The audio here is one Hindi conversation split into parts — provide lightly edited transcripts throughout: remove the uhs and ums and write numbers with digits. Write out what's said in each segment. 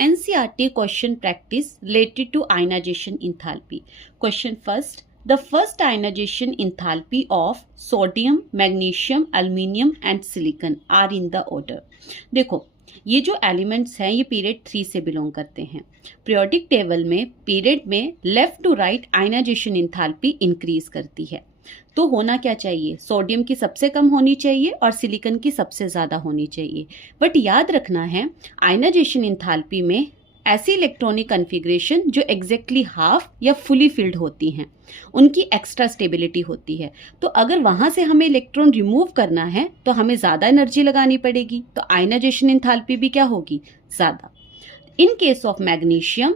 NCERT question practice related to ionization enthalpy. Question first. The first ionization enthalpy of sodium, magnesium, aluminium and silicon are in the order. देखो ये जो एलिमेंट्स हैं ये पीरियड 3 से बिलोंग करते हैं. पीरियोडिक टेबल में पीरियड में left to right ionisation enthalpy increase करती है. तो होना क्या चाहिए, सोडियम की सबसे कम होनी चाहिए और सिलिकॉन की सबसे ज़्यादा होनी चाहिए. बट याद रखना है आयनाइजेशन एंथैल्पी में ऐसी इलेक्ट्रॉनिक कन्फिग्रेशन जो एग्जैक्टली हाफ या फुली फिल्ड होती हैं उनकी एक्स्ट्रा स्टेबिलिटी होती है. तो अगर वहाँ से हमें इलेक्ट्रॉन रिमूव करना है तो हमें ज़्यादा एनर्जी लगानी पड़ेगी. तो आयनाइजेशन एंथैल्पी भी क्या होगी, ज़्यादा. इन केस ऑफ मैग्नीशियम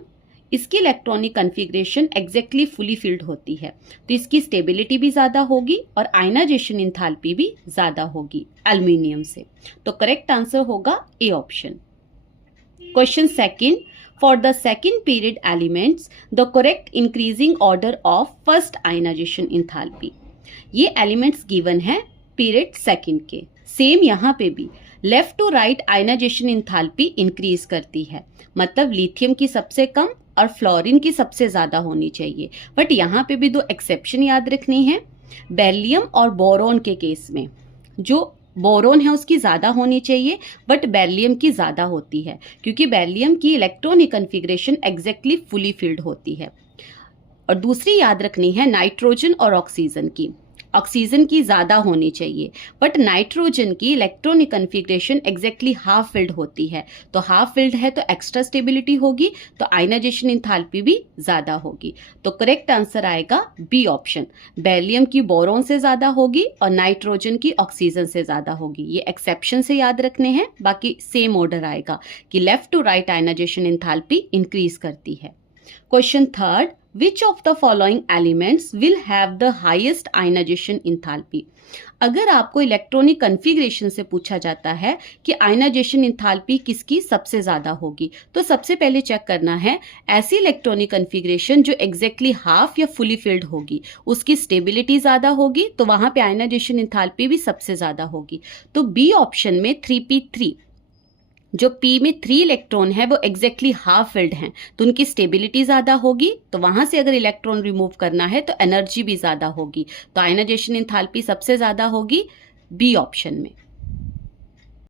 इसकी electronic configuration exactly fully filled होती है तो इसकी स्टेबिलिटी भी ज़्यादा होगी और आयनाइजेशन एंथैल्पी भी ज़्यादा होगी एल्यूमिनियम से. तो करेक्ट आंसर होगा A option. Question second. For the second period elements, the correct increasing order of first ionization enthalpy. ये एलिमेंट्स गिवन है पीरियड सेकंड के. सेम यहाँ पे भी left to right ionisation enthalpy increase करती है. मतलब लिथियम की सबसे कम और फ्लोरीन की सबसे ज़्यादा होनी चाहिए. बट यहाँ पे भी दो एक्सेप्शन याद रखनी है. बेरिलियम और बोरॉन के केस में जो बोरोन है उसकी ज़्यादा होनी चाहिए बट बेरिलियम की ज़्यादा होती है क्योंकि बेरिलियम की electronic configuration exactly fully filled होती है. और दूसरी याद रखनी है नाइट्रोजन और ऑक्सीजन की. ऑक्सीजन की ज़्यादा होनी चाहिए बट नाइट्रोजन की electronic configuration exactly half filled होती है. तो हाफ फिल्ड है तो एक्स्ट्रा स्टेबिलिटी होगी तो आयनाइजेशन एंथैल्पी भी ज़्यादा होगी. तो करेक्ट आंसर आएगा बी ऑप्शन. बेरिलियम की बोरॉन से ज़्यादा होगी और नाइट्रोजन की ऑक्सीजन से ज़्यादा होगी. ये एक्सेप्शन से याद रखने हैं, बाकी सेम ऑर्डर आएगा कि left to right ionisation enthalpy increase करती है. Question third. Which of the following elements will have the highest ionization enthalpy? अगर आपको इलेक्ट्रॉनिक कन्फिग्रेशन से पूछा जाता है कि आयनाइजेशन एंथैल्पी किसकी सबसे ज़्यादा होगी तो सबसे पहले चेक करना है ऐसी इलेक्ट्रॉनिक कन्फिग्रेशन जो एग्जैक्टली हाफ या फुली फिल्ड होगी, उसकी स्टेबिलिटी ज़्यादा होगी तो वहाँ पे आयनाइजेशन एंथैल्पी भी सबसे ज़्यादा होगी. तो बी ऑप्शन में 3p3 जो P में 3 इलेक्ट्रॉन है वो एग्जैक्टली हाफ फिल्ड हैं तो उनकी स्टेबिलिटी ज़्यादा होगी. तो वहाँ से अगर इलेक्ट्रॉन रिमूव करना है तो एनर्जी भी ज़्यादा होगी. तो आयनाइजेशन एंथैल्पी सबसे ज़्यादा होगी बी ऑप्शन में.